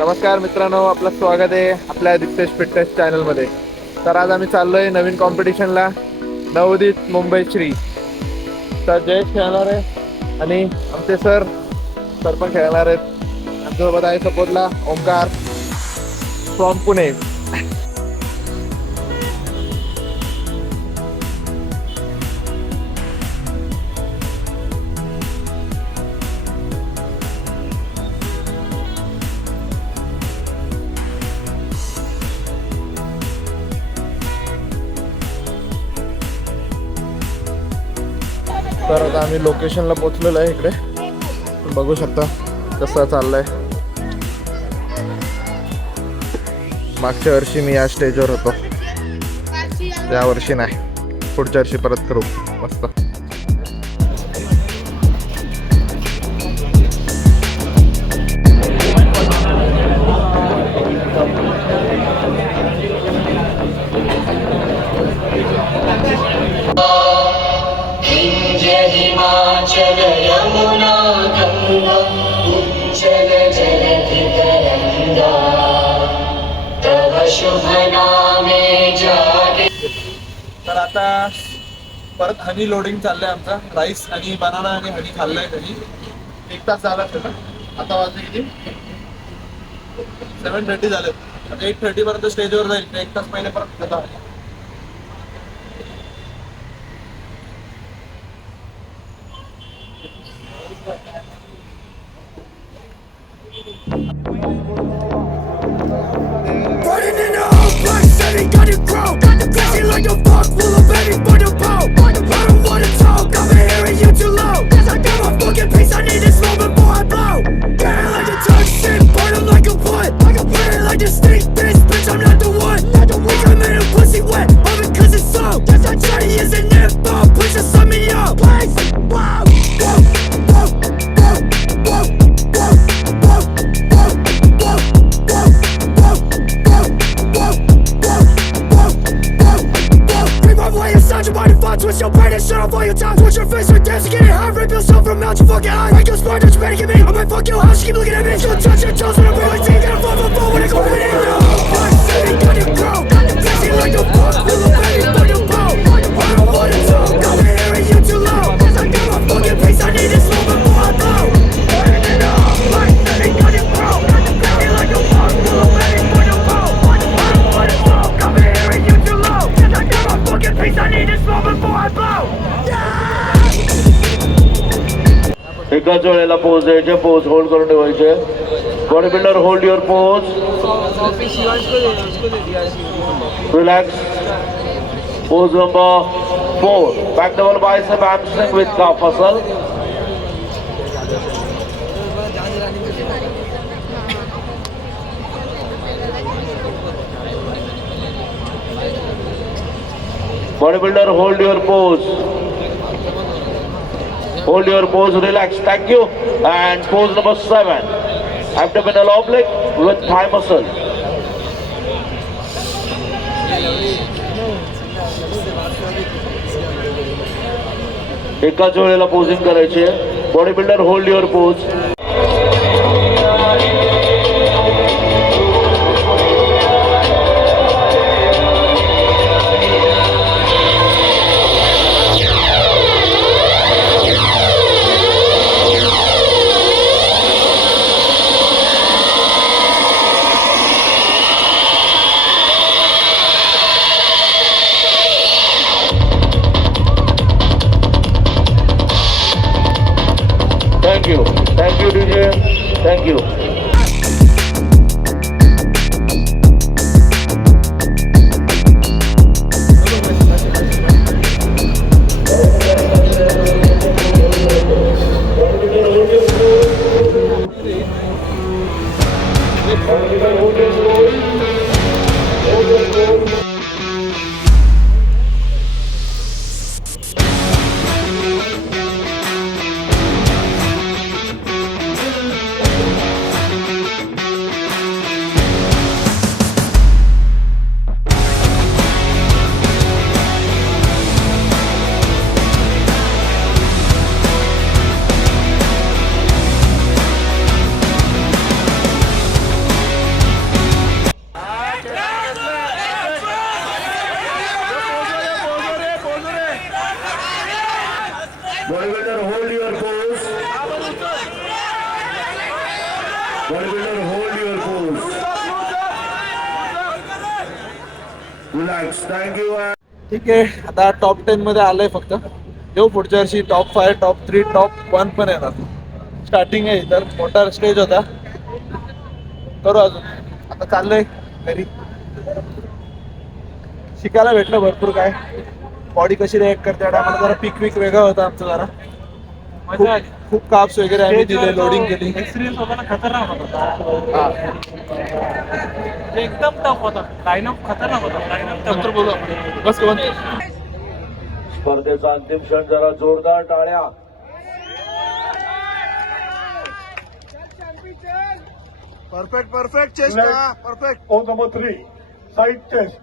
नमस्कार मित्रांनो, आपलं स्वागत आहे आपल्या दिग्तेश फिटनेस चॅनलमध्ये. तर आज आम्ही चाललोय नवीन कॉम्पिटिशनला. नवोदित मुंबई श्री. तर जयेश खेळणार आहे आणि आमचे सर पण खेळणार आहेत. आमच्यासोबत आहे सपोर्टला ओंकार फ्रॉम पुणे. तर आता आम्ही लोकेशनला पोहोचलेलो आहे. इकडे बघू शकता कसं चाललंय. मागच्या वर्षी मी या स्टेजवर होतो, या वर्षी नाही, पुढच्या वर्षी परत करू. मस्त. हिमाचल यमुना गंगा उज्जल जलधि तरंगा तव शुभ नामे जागे. तर आता परत हनी लोडिंग चाललंय आमचा. राईस आणि बनाना आणि हनी खाल्लंय घरी. 1 तास झाला ना. आता वाजले किती? 7:30 झाले. 8:30 पर्यंत स्टेजवर जाईल. 1 तास पहिले परत येतो. Running in the old black city, got it grow. Crazy like a fuck, full of baby for the bow. I don't wanna talk, I've been hearing you too low. Cause I got my fucking piece, I need this moment before I blow. Get it like a touch shit, burn them like a wood. I can play it like a snake, bitch, I'm not the one. We come in a pussy wet, all because it's so. Yes, I try to use an info, please just let me up. Please, wow, whoa, whoa, whoa, whoa, whoa, whoa, whoa, whoa, whoa, whoa, whoa, whoa, whoa, whoa, whoa, whoa. Bring my way inside your body, fight, twist your brain and shut off all your time. Twitch your face with dance, get it high, rip yourself from out your fucking eye. Make you smart, don't you better get me. I might fuck your house, keep looking at me. She'll touch your toes when I'm really deep, gotta fall for when I go in it. Black city, got it grow. Crazy like a fuck, full of baby for the bow. I don't wanna talk, I've been hearing you too low. Cause I got my fucking piece, I need this moment before I blow. Burning it up, black city, got it grow. Crazy like a fuck, full of baby for the bow. I don't wanna talk, I've been hearing you too low. Cause I got my fucking piece, I need this moment before I blow. एकाच वेळेला pose द्यायचे. Pose hold करून ठेवायचे. Body builder hold your pose. Relax. Pose number 4. Back double bicep hamstring with calf muscle. Body builder hold your pose. Hold your pose, relax, thank you. And pose number 7. Abdominal oblique with thigh muscle. एकाच वेळेला posing करायची. Body builder hold your pose. Thank you DJ, thank you. Sir, hold your pose. Relax. Thank you. ठीक आहे, आता top 10 मध्ये आलंय फक्त. येऊ पुढच्या वर्षी टॉप 5, टॉप 3, टॉप 1 पण येणार. स्टार्टिंग आहे तर मोठा स्टेज होता. करू अजून. आता चाललंय घरी. शिकायला भेटलं भरपूर काय. बॉडी कशी रिॲक्ट करते आम्हाला जरा पिक वेगळा होता आमचा जरा. खूप काप्स वगैरे आम्ही दिले, लोडिंग केली. एक्सपिरियन्स होता ना, खतरनाक होता. हा. एकदम टफ होता. लाईनअप खतरनाक होता. लाईनअप नंतर बोलू आपण. बस बंद. स्पर्धेचा अंतिम क्षण जरा जोरदार टाळ्या. Perfect chest. Perfect. On number 3, side chest.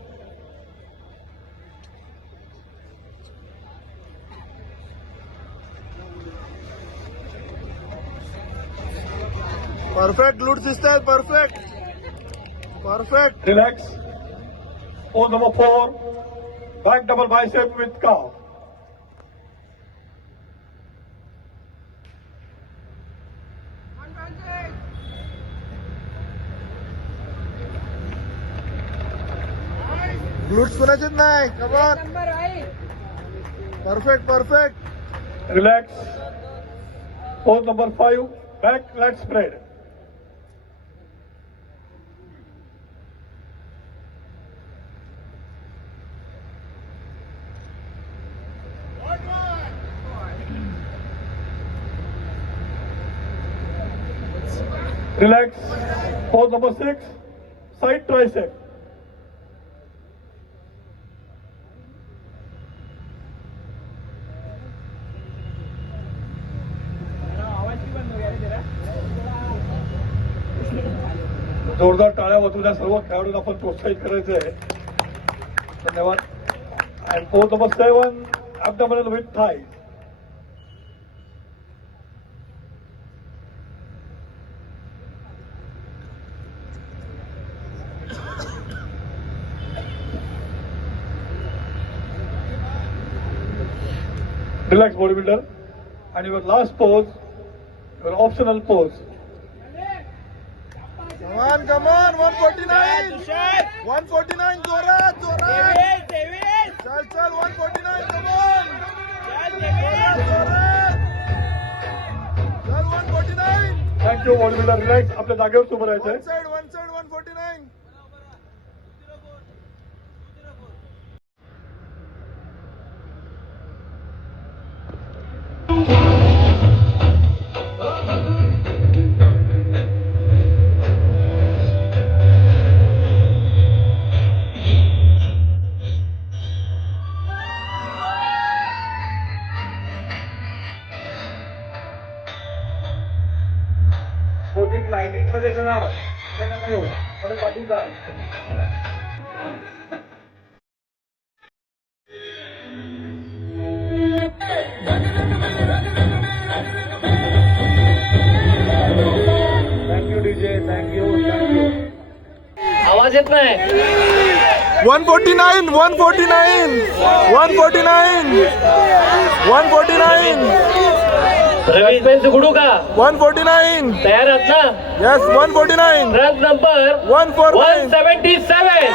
Perfect लूट दिसतायत. Perfect. Relax. On number 4, back double bicep with calf. Glutes कोणाचेच नाही. Come on. Perfect. Relax. On number 5, back leg spread. Relax. Pose number 6, side tricep. जोरदार टाळ्या वाजवून सर्व खेळाडूंना आपण प्रोत्साहित करायचं आहे. धन्यवाद. And pose number 7, abdominal with thighs. Relax bodybuilder. And your last pose, your optional pose. Come on 149. 149 जोरात. चल 149. कमॉन. चल 149. Thank you bodybuilder. Relax. आपल्या जागेवर उभं राहायचं आहे. One side 149. लाईटिंग मध्ये जाणार. पाठवून जा. Thank you DJ. थँक्यू. आवाज येत नाही. 149. 149. रवी पेन उघडू का? 149. तयार आहात ना? यस 149. Truck number 149. 177.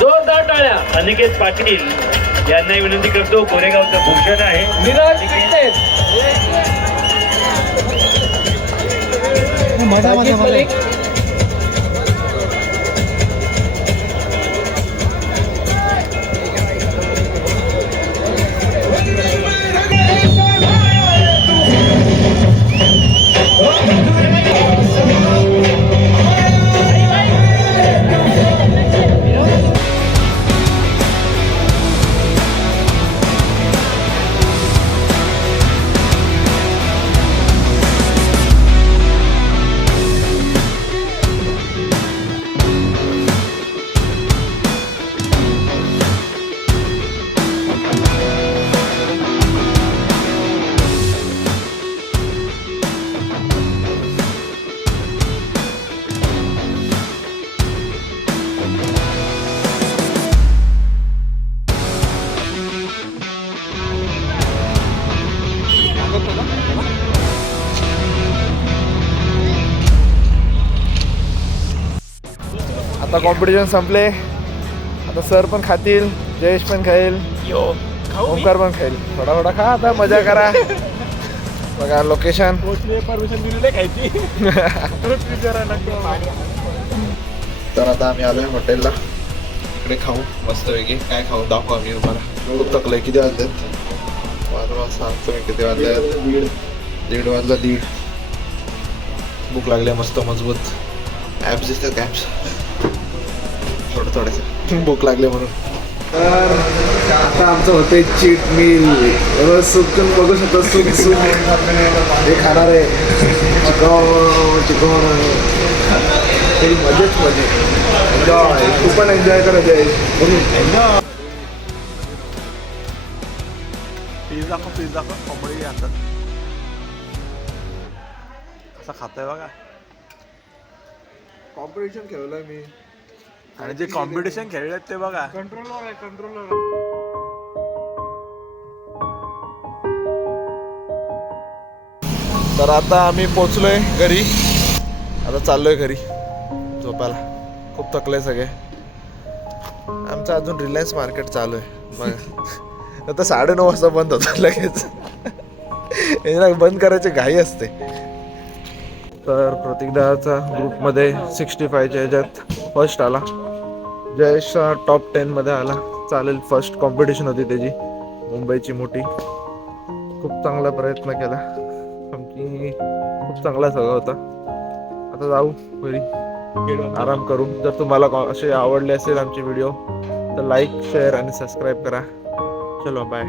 जोरदार टाळ्या. अनिकेत पाटील यांना विनंती करतो. कोरेगावचं भूषण आहे. नीरज फिटनेस. साजिद मलिक. आता कॉम्पिटिशन संपले. आता सर पण खातील, जयेश पण खाईल, ओंकार पण खाईल. थोडा थोडा खा, आता मजा करा. बघा लोकेशन. तर आता आम्ही आलोय हॉटेलला. इकडे खाऊ मस्त वेगळी. काय खाऊ दाखवू आम्ही तुम्हाला. खूप थकलंय. किती वाजलेत? वाजवा सांगतो मी किती वाजले. 1:30 वाजला. 1:30. भूक लागली मस्त मजबूत. ॲप्स दिसतात ॲप्स. थोडंसं भूक लागले म्हणून. तर आता आमचं होतंय चीट मील. सुकून बघू शकतो. सूप सूप हे खाणार आहे. चिकन मजेच मजे. एन्जॉय. तू पण एन्जॉय करायचं आहे. पिझ्झा कॉमेडी आणतात. असं खाताय बघा. कॉम्पिटिशन खेळलोय मी. आणि जे कॉम्पिटिशन खेळले ते बघा. तर आता आम्ही पोचलोय घरी. आता चाललोय घरी झोपायला. खूप थकले सगळे. आमचं अजून रिलायन्स मार्केट चालू आहे बघा. आता 9:30 वाजता बंद होतं लगेच. बंद करायची घाई असते. तर प्रतीकदाचा ग्रुपमध्ये 65च्या ह्याच्यात फर्स्ट आला. जयेश टॉप 10मध्ये आला. चालेल. फर्स्ट कॉम्पिटिशन होती त्याची मुंबईची मोठी. खूप चांगला प्रयत्न केला. आमची खूप चांगला सगळं होता. आता जाऊ घरी आराम करू. जर तुम्हाला असे आवडले असेल आमचे व्हिडिओ तर लाईक शेअर आणि सबस्क्राईब करा. चलो बाय.